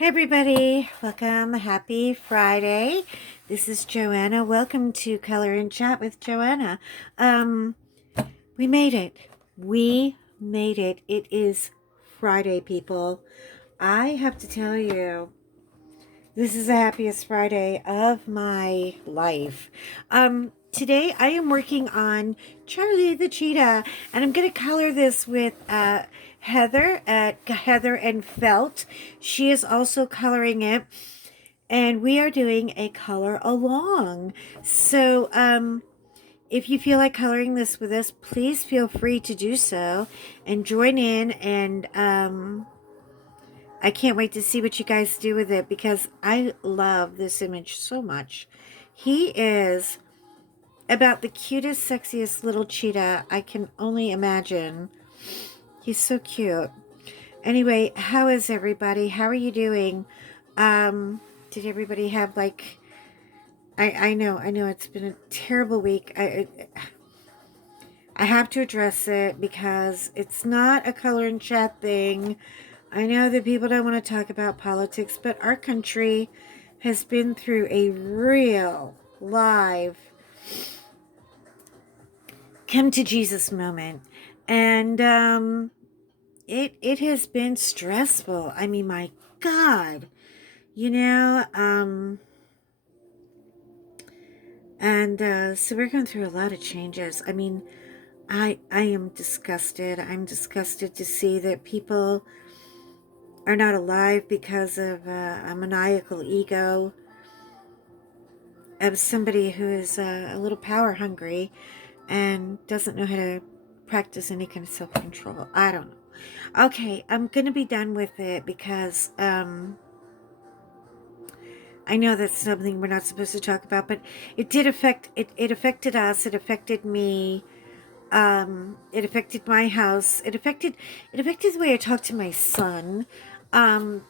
Hey everybody, welcome. Happy Friday. This is Joanna. Welcome to Color and Chat with Joanna. We made it. We made it. It is Friday, people. I have to tell you, this is the happiest Friday of my life. Today I am working on Charlie the Cheetah, and I'm going to color this with Heather at Heather and Felt. She is also coloring it, and we are doing a color along. So, if you feel like coloring this with us, please feel free to do so and join in. And I can't wait to see what you guys do with it because I love this image so much. He is about the cutest, sexiest little cheetah I can only imagine. He's so cute. Anyway, how is everybody? How are you doing? Did everybody have like I know it's been a terrible week. I have to address it because it's not a color and chat thing. I know that people don't want to talk about politics, but our country has been through a real live come to Jesus moment. And it has been stressful. I mean, my God. You know, so we're going through a lot of changes. I mean, I am disgusted. I'm disgusted to see that people are not alive because of a maniacal ego of somebody who is a little power hungry and doesn't know how to practice any kind of self-control. I don't know. Okay, I'm going to be done with it because I know that's something we're not supposed to talk about, but it did affect, it affected us. It affected me. It affected my house. It affected the way I talk to my son.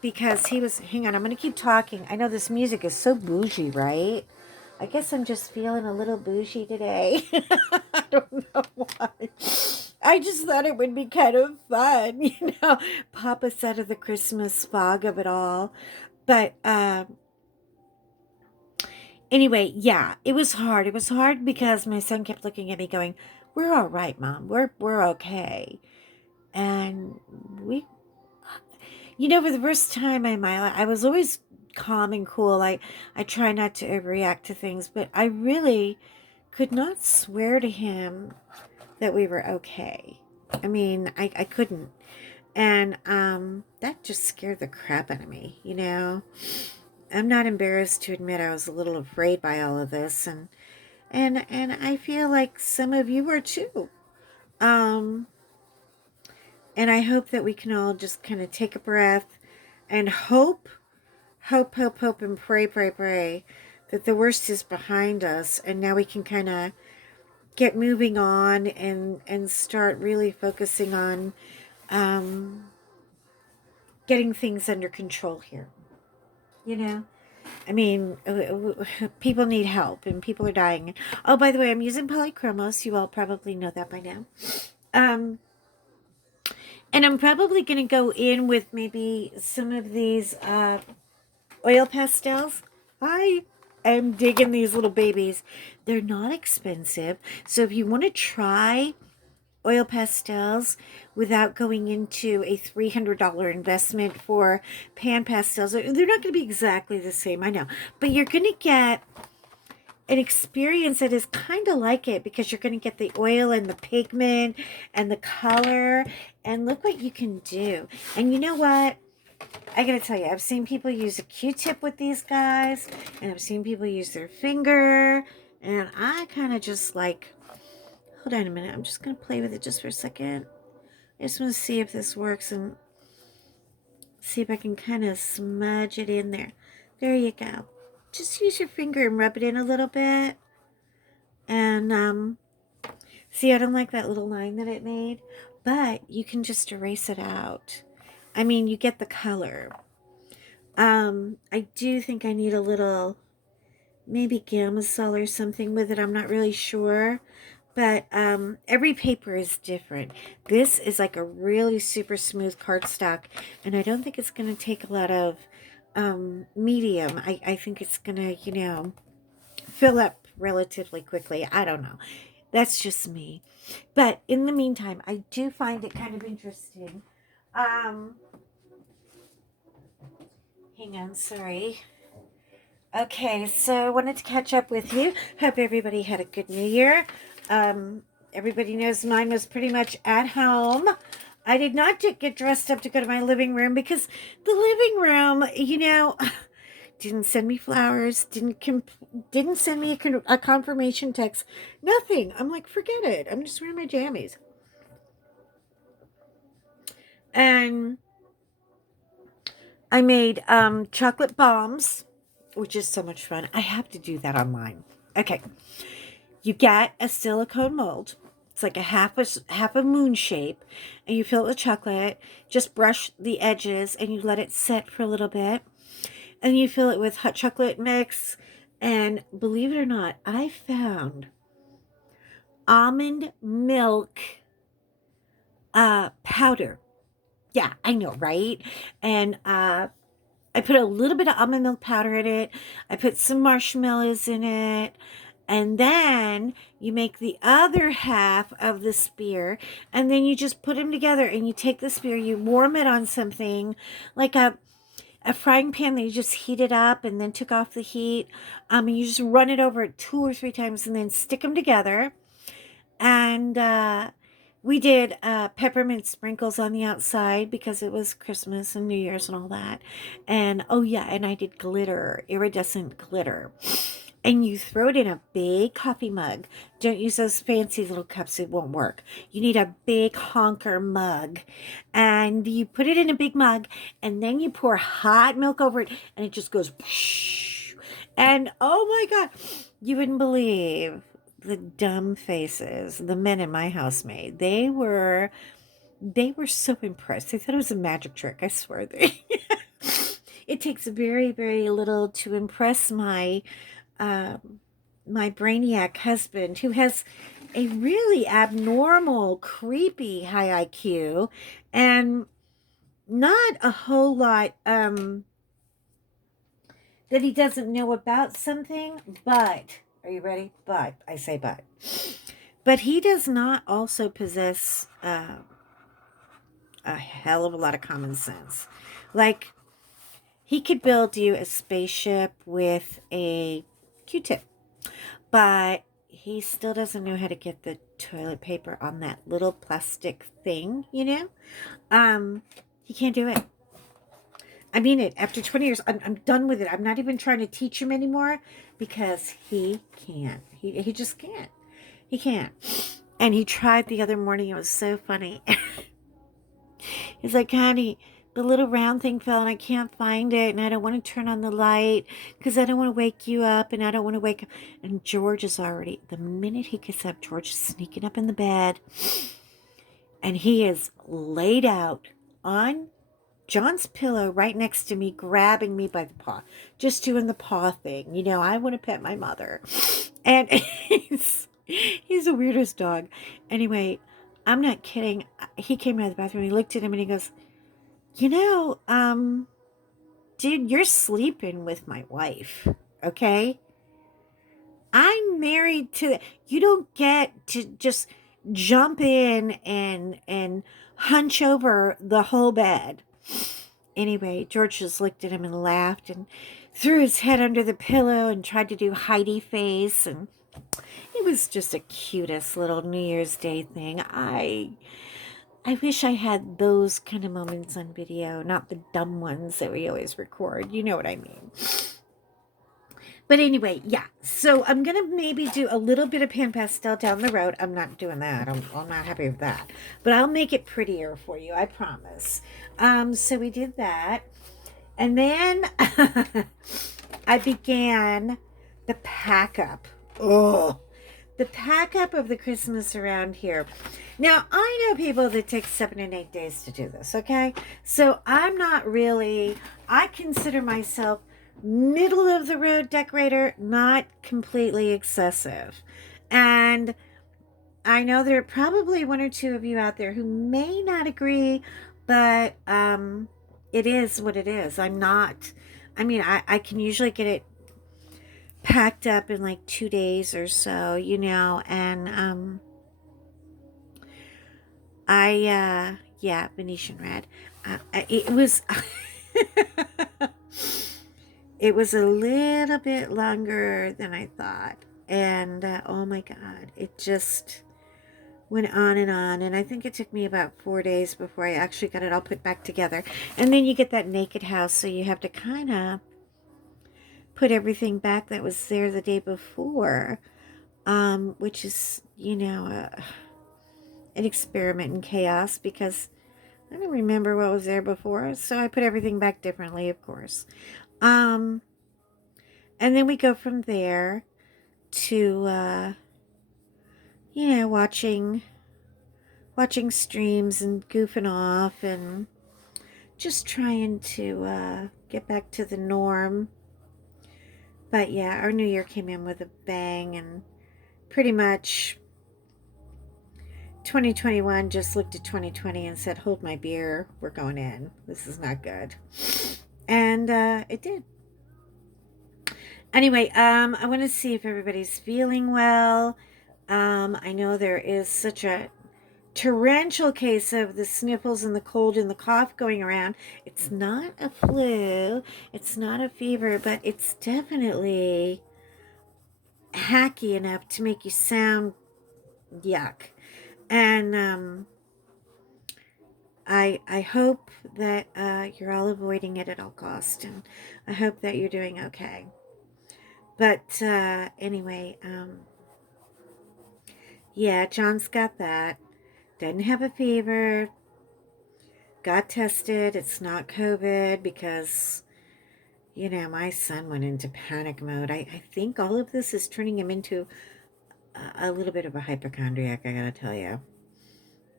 Because he was, hang on, I'm going to keep talking. I know this music is so bougie, right? I guess I'm just feeling a little bougie today. I don't know why. I just thought it would be kind of fun, pop us out of the Christmas fog of it all. But anyway, yeah, it was hard. It was hard because my son kept looking at me going, "We're all right, Mom. We're okay." And we, for the first time in my life, I was always calm and cool. I try not to overreact to things, but I really could not swear to him that we were okay. I mean, I couldn't. And that just scared the crap out of me. I'm not embarrassed to admit I was a little afraid by all of this, and I feel like some of you are too. Um, and I hope that we can all just kind of take a breath and hope, and pray that the worst is behind us, and now we can kind of get moving on and start really focusing on getting things under control here. You know, I mean, people need help and people are dying. Oh, by the way, I'm using polychromos. You all probably know that by now. Um, and I'm probably going to go in with maybe some of these oil pastels. I am digging these little babies. They're not expensive. So if you want to try oil pastels without going into a $300 investment for pan pastels, they're not going to be exactly the same, I know. But you're going to get an experience that is kind of like it because you're going to get the oil and the pigment and the color. And look what you can do. And you know what? I gotta tell you, I've seen people use a Q-tip with these guys, and I've seen people use their finger, and I kind of just like, hold on a minute, I'm just gonna play with it just for a second. I just want to see if this works and see if I can kind of smudge it in there. There you go. Just use your finger and rub it in a little bit. And see, I don't like that little line that it made, but you can just erase it out. I mean, you get the color. I do think I need a little, maybe Gamma-Sol or something with it. I'm not really sure. But every paper is different. This is like a really super smooth cardstock, and I don't think it's going to take a lot of medium. I think it's gonna, fill up relatively quickly. I don't know. That's just me. But in the meantime, I do find it kind of interesting. Um, Hang on, sorry. Okay, so I wanted to catch up with you. Hope everybody had a good New Year. Um, Everybody knows mine was pretty much at home. I did not get dressed up to go to my living room because the living room, didn't send me flowers, didn't send me a confirmation text, nothing. I'm like, forget it. I'm just wearing my jammies. And I made chocolate bombs, which is so much fun. I have to do that online. Okay. You get a silicone mold. It's like a half a moon shape, and you fill it with chocolate. Just brush the edges, and you let it set for a little bit. And you fill it with hot chocolate mix. And believe it or not, I found almond milk powder. Yeah, I know, right? And I put a little bit of almond milk powder in it. I put some marshmallows in it. And then you make the other half of the spear. And then you just put them together. And you take the spear, you warm it on something like a frying pan that you just heated up and then took off the heat. And you just run it over it 2 or 3 times and then stick them together. And we did peppermint sprinkles on the outside because it was Christmas and New Year's and all that. And oh yeah, and I did glitter, iridescent glitter. And you throw it in a big coffee mug. Don't use those fancy little cups, it won't work. You need a big honker mug. And you put it in a big mug, and then you pour hot milk over it, and it just goes whoosh. And oh my God, you wouldn't believe the dumb faces the men in my house made. They were so impressed. They thought it was a magic trick. I swear they. It takes very, very little to impress my brainiac husband, who has a really abnormal, creepy high IQ, and not a whole lot that he doesn't know about something. But are you ready? But I say but he does not also possess a hell of a lot of common sense. Like, he could build you a spaceship with a Q-tip, but he still doesn't know how to get the toilet paper on that little plastic thing, He can't do it. I mean it. After 20 years, I'm done with it. I'm not even trying to teach him anymore because he can't. He just can't. He can't. And he tried the other morning. It was so funny. He's like, honey, the little round thing fell and I can't find it. And I don't want to turn on the light because I don't want to wake you up. And I don't want to wake up. And George is already, the minute he gets up, George is sneaking up in the bed. And he is laid out on John's pillow right next to me, grabbing me by the paw. Just doing the paw thing. I want to pet my mother. And he's the weirdest dog. Anyway, I'm not kidding. He came out of the bathroom. He looked at him and he goes, dude, you're sleeping with my wife, okay? I'm married to. You don't get to just jump in and hunch over the whole bed. Anyway, George just looked at him and laughed and threw his head under the pillow and tried to do Heidi face, and it was just a cutest little New Year's Day thing. I wish I had those kind of moments on video, not the dumb ones that we always record. You know what I mean. But anyway, yeah. So I'm going to maybe do a little bit of pan pastel down the road. I'm not doing that. I'm not happy with that. But I'll make it prettier for you, I promise. So we did that. And then I began the pack up. Oh, the pack up of the Christmas around here. Now, I know people that take 7 and 8 days to do this, okay? So I'm not really, I consider myself middle of the road decorator, not completely excessive. And I know there are probably 1 or 2 of you out there who may not agree, but it is what it is. I'm not I mean, I can usually get it packed up in like 2 days or so, and yeah, Venetian red. It was, it was a little bit longer than I thought. And oh my God, it just went on. And I think it took me about 4 days before I actually got it all put back together. And then you get that naked house, so you have to kind of put everything back that was there the day before, which is, an experiment in chaos because I don't remember what was there before, so I put everything back differently, of course. Um, and then we go from there to watching streams and goofing off and just trying to get back to the norm. But yeah, our new year came in with a bang, and pretty much 2021 just looked at 2020 and said, "Hold my beer, we're going in. This is not good." And it did. Anyway, I want to see if everybody's feeling well. I know there is such a torrential case of the sniffles and the cold and the cough going around. It's not a flu, it's not a fever, but it's definitely hacky enough to make you sound yuck. And I hope that you're all avoiding it at all costs, and I hope that you're doing okay. But anyway, yeah, John's got that. Doesn't have a fever. Got tested. It's not COVID because, my son went into panic mode. I think all of this is turning him into a little bit of a hypochondriac, I gotta tell you.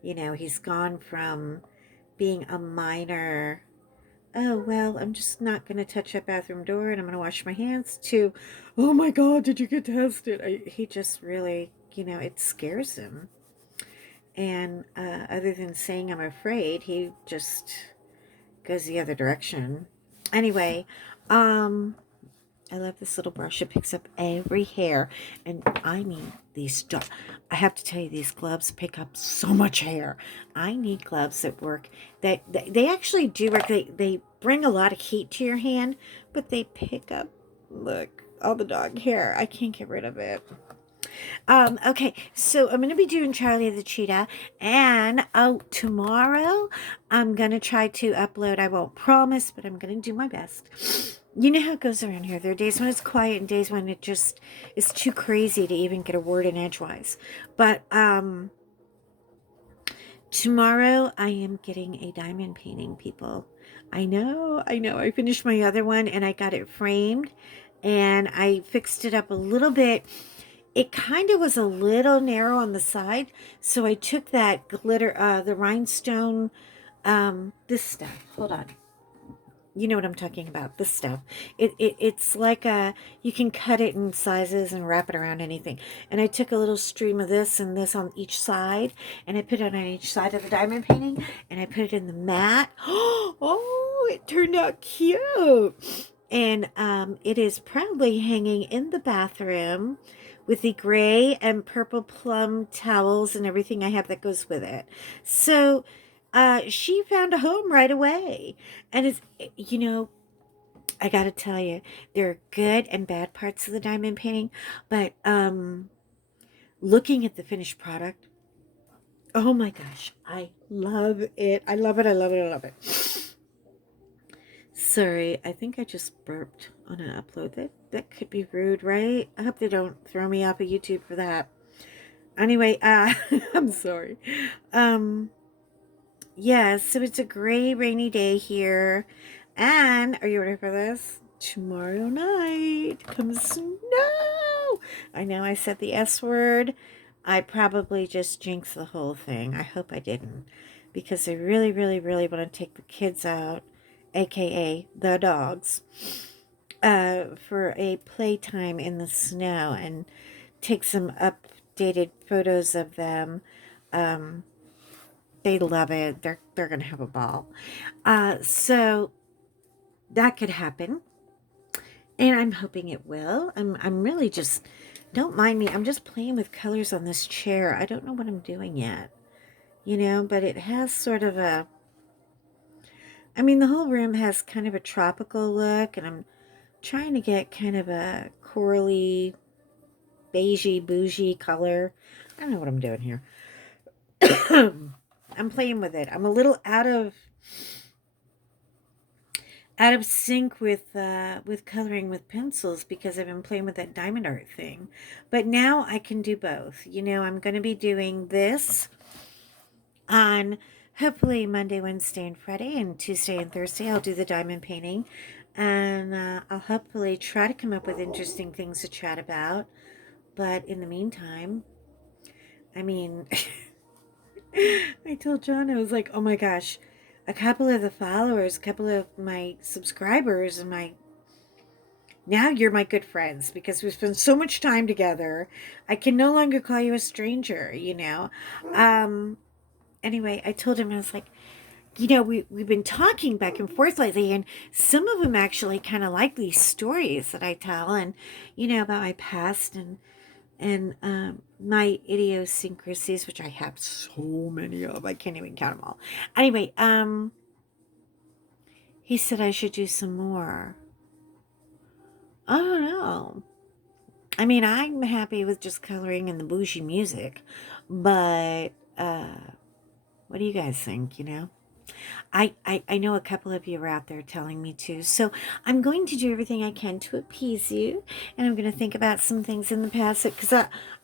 He's gone from being a minor, oh, well, I'm just not going to touch that bathroom door and I'm going to wash my hands, to, oh my God, did you get tested? He just really, it scares him. And other than saying I'm afraid, he just goes the other direction. Anyway, I love this little brush. It picks up every hair. And I mean, I have to tell you, these gloves pick up so much hair. I need gloves that work. That they actually do work. They bring a lot of heat to your hand, but they pick up, look, all the dog hair. I can't get rid of it. Okay, so I'm gonna be doing Charlie the Cheetah, and tomorrow I'm gonna try to upload. I won't promise, but I'm gonna do my best. You know how it goes around here. There are days when it's quiet and days when it just is too crazy to even get a word in edgewise. But tomorrow I am getting a diamond painting, people. I know. I finished my other one and I got it framed and I fixed it up a little bit. It kind of was a little narrow on the side, so I took that glitter, the rhinestone, this stuff. Hold on. You know what I'm talking about, this stuff. It's like you can cut it in sizes and wrap it around anything. And I took a little stream of this and this on each side, and I put it on each side of the diamond painting, and I put it in the mat. Oh, it turned out cute. And it is proudly hanging in the bathroom with the gray and purple plum towels and everything I have that goes with it. So she found a home right away. And it's, I got to tell you, there are good and bad parts of the diamond painting, but looking at the finished product, oh my gosh, I love it. I love it. I love it. I love it. Sorry, I think I just burped on an upload. That could be rude, right? I hope they don't throw me off of YouTube for that. Anyway, I'm sorry. Yeah, so it's a gray, rainy day here. And are you ready for this? Tomorrow night comes snow. I know I said the S word. I probably just jinxed the whole thing. I hope I didn't. Because I really, really, really want to take the kids out, aka the dogs, for a playtime in the snow and take some updated photos of them. They love it. They're gonna have a ball. So that could happen. And I'm hoping it will. I'm really just, don't mind me. I'm just playing with colors on this chair. I don't know what I'm doing yet, but it has sort of a, I mean, the whole room has kind of a tropical look, and I'm trying to get kind of a corally, beigey, bougie color. I don't know what I'm doing here. I'm playing with it. I'm a little out of sync with coloring with pencils because I've been playing with that diamond art thing. But now I can do both. I'm going to be doing this on hopefully Monday, Wednesday, and Friday, and Tuesday and Thursday I'll do the diamond painting. And I'll hopefully try to come up with interesting things to chat about. But in the meantime, I mean, I told John, I was like, oh my gosh, a couple of the followers, a couple of my subscribers, and now you're my good friends because we spend so much time together. I can no longer call you a stranger. Anyway, I told him, I was like, we've been talking back and forth lately, and some of them actually kind of like these stories that I tell, and about my past and my idiosyncrasies, which I have so many of. I can't even count them all. Anyway, he said I should do some more. I don't know. I mean, I'm happy with just coloring and the bougie music, but what do you guys think? I know a couple of you are out there telling me to, so I'm going to do everything I can to appease you, and I'm going to think about some things in the past, because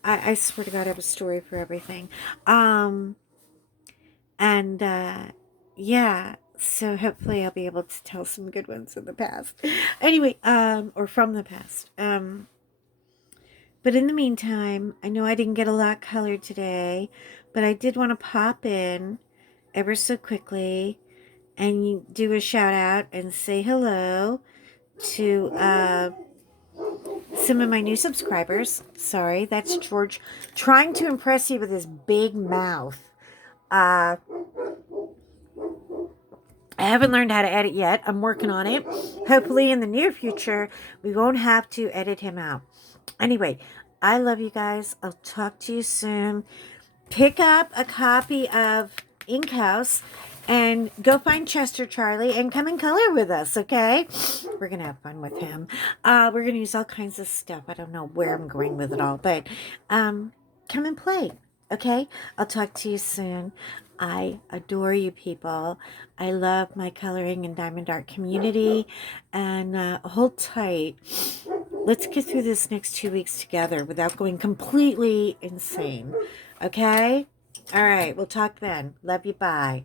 I swear to God, I have a story for everything. And yeah, so hopefully I'll be able to tell some good ones in the past. Anyway, or from the past. But in the meantime, I know I didn't get a lot colored today, but I did want to pop in ever so quickly and do a shout out and say hello to some of my new subscribers. Sorry, that's George trying to impress you with his big mouth. I haven't learned how to edit yet. I'm working on it. Hopefully in the near future, we won't have to edit him out. Anyway, I love you guys. I'll talk to you soon. Pick up a copy of Ink House and go find Chester Charlie and come and color with us, okay? We're going to have fun with him. We're going to use all kinds of stuff. I don't know where I'm going with it all, but come and play, okay? I'll talk to you soon. I adore you people. I love my coloring and diamond art community, and hold tight. Let's get through this next 2 weeks together without going completely insane. Okay? All right. We'll talk then. Love you. Bye.